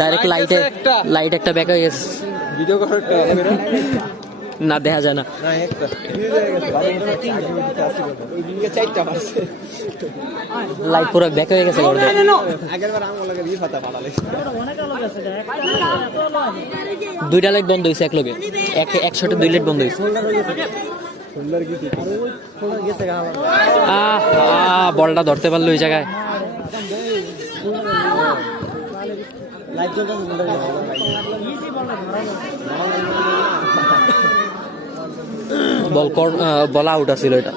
Direct light একটা back হয়ে গেছে। ভিডিও করার না দেখা যায় না। লাইট পুরো ব্যাক হয়ে গেছে। দুইটা লাইট বন্ধ হয়েছে এক লগে, একশোটা 2 লাইট বন্ধ হয়েছে। বলটা ধরতে পারলো ওই জায়গায়। বল আউট আছিল এটা।